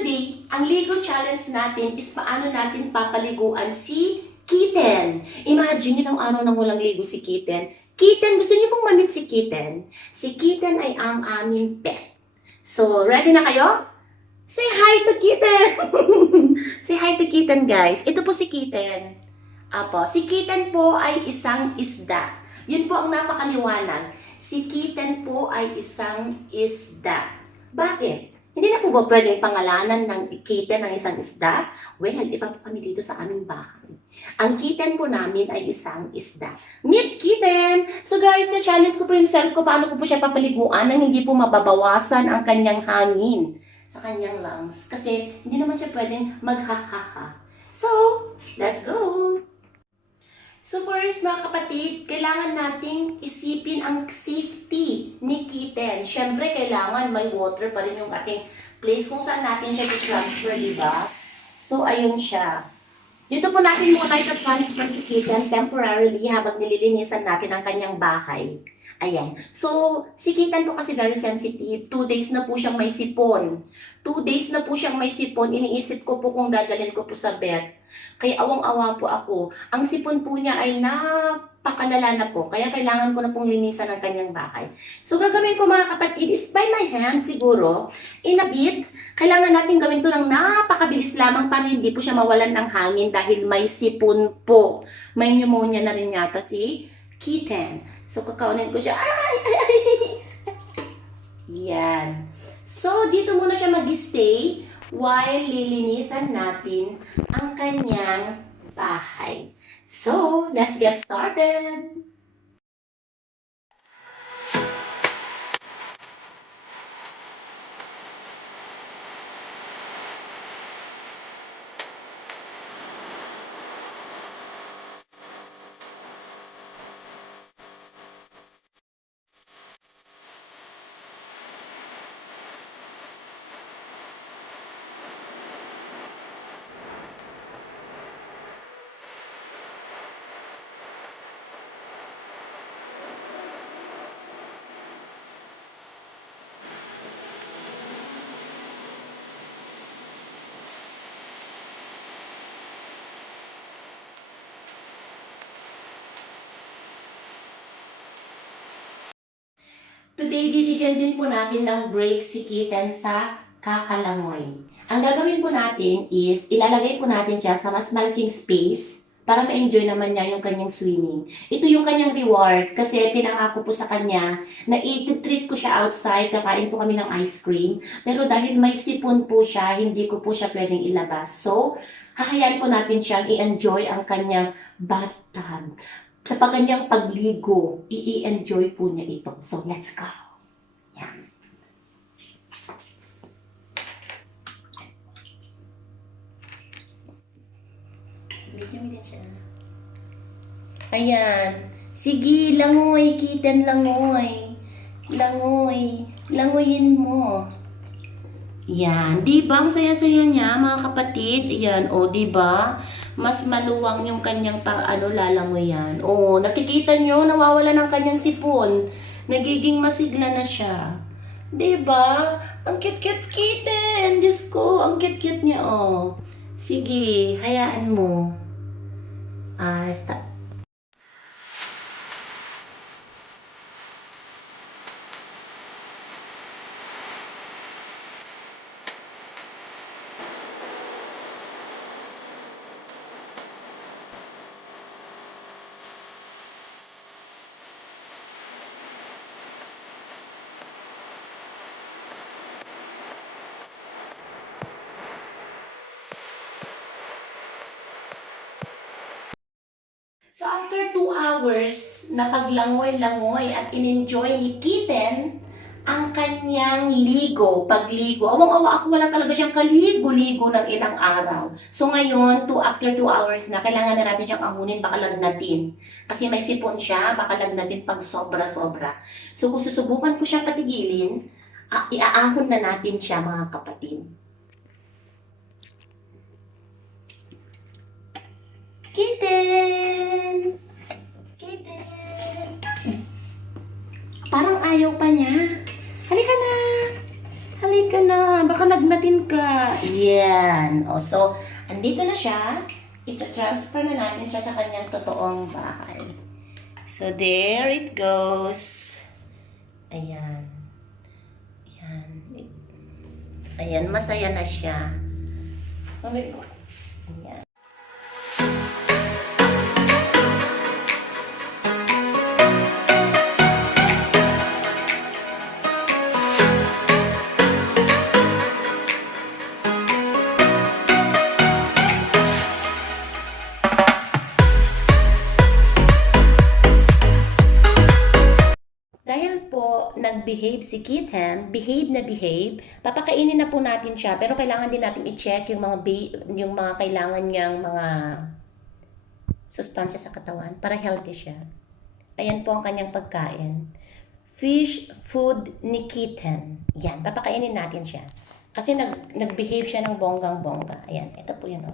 today, ang Ligo Challenge natin is paano natin papaliguan si Kitten. Imagine nyo ng araw nang walang ligo si Kitten. Kitten, gusto niyo pong mamit si Kitten? Si Kitten ay ang aming pet. So, ready na kayo? Say hi to Kitten! Say hi to Kitten, guys. Ito po si Kitten. Apo, si Kitten po ay isang isda. Yun po ang napakaliwanag. Si Kitten po ay isang isda. Bakit? Hindi na po ba pwedeng pangalanan ng kitten ng isang isda? Well, iba po kami dito sa aming bahay. Ang kitten po namin ay isang isda. Meet Kitten! So guys, na-challenge ko po yung self ko paano ko po siya papaliguan nang hindi po mababawasan ang kanyang hangin sa kanyang lungs. Kasi hindi naman siya pwedeng maghahaha. So, let's go! So first mga kapatid, kailangan nating isipin ang safety ni Kitten. Siyempre, kailangan may water pa rin yung ating place kung saan natin siya i-transfer, diba? So, ayun siya. Dito po natin muna ito-transfer si Kitten temporarily habang nililinisan natin ang kanyang bahay. Ayan. So, si Kitten po kasi very sensitive. 2 days na po siyang may sipon. 2 days na po siyang may sipon. Iniisip ko po kung dadalhin ko po sa vet. Kaya awang-awa po ako. Ang sipon po niya ay napakalala na po. Kaya kailangan ko na pong linisan ang kanyang bahay. So, gagawin ko mga kapatid is by my hand siguro. In a bit, kailangan natin gawin to ng napakabilis lamang para hindi po siya mawalan ng hangin dahil may sipon po. May pneumonia na rin yata si Kitten. So, kakaunin ko siya. Yan. So, dito muna siya mag-stay while lilinisan natin ang kanyang bahay. So, let's get started! Today, bibigyan din po natin ng break si Kitten sa kakalangoy. Ang gagawin po natin is, ilalagay po natin siya sa mas malaking space para ma-enjoy naman niya yung kanyang swimming. Ito yung kanyang reward kasi pinangako po sa kanya na i-treat ko siya outside, kakain po kami ng ice cream. Pero dahil may sipon po siya, hindi ko po siya pwedeng ilabas. So, hahayaan po natin siyang i-enjoy ang kanyang bathtub. Sa kanyang pagligo, i-enjoy po niya ito. So, let's go. Yan. Bigyan mo din siya. Ayan. Sige, langoy. Kitten, langoy. Langoy. Langoyin mo. Yan. Diba? Ang saya-saya niya, mga kapatid. Ayan. O, diba? Mas maluwang yung kanyang lalangoy yan. O, nakikita nyo, nawawala ng kanyang sipon. Nagiging masigla na siya. Diba? Ang cute-cute Kitten. Diyos ko, ang cute-cute niya, o. Sige, hayaan mo. Stop. So after 2 hours na paglangoy-langoy at in-enjoy ni Kitten ang kanyang pagligo. Awang-awa ako, wala talaga siyang kaligo-ligo ng ilang araw. So ngayon, after 2 hours na, kailangan na natin siyang ahunin, baka lagnatin. Kasi may sipon siya, baka lagnatin pag sobra-sobra. So kung susubukan ko siyang patigilin, iaahon na natin siya mga kapatid. Kitten! Kitten! Parang ayaw pa niya. Halika na! Halika na! Baka kalagnatin ka. Yan. O, so, andito na siya. Ito-transfer na natin siya sa kanyang totoong bahay. So, there it goes. Ayan. Ayan. Ayan, masaya na siya. Ayan. Dahil po nag-behave si Kitten, behave na behave, papakainin na po natin siya, pero kailangan din natin i-check yung mga kailangan niyang mga sustansya sa katawan para healthy siya. Ayan po ang kanyang pagkain. Fish food ni Kitten. Yan, papakainin natin siya. Kasi nag-behave siya ng bonggang-bongga. Ayan, ito po yun.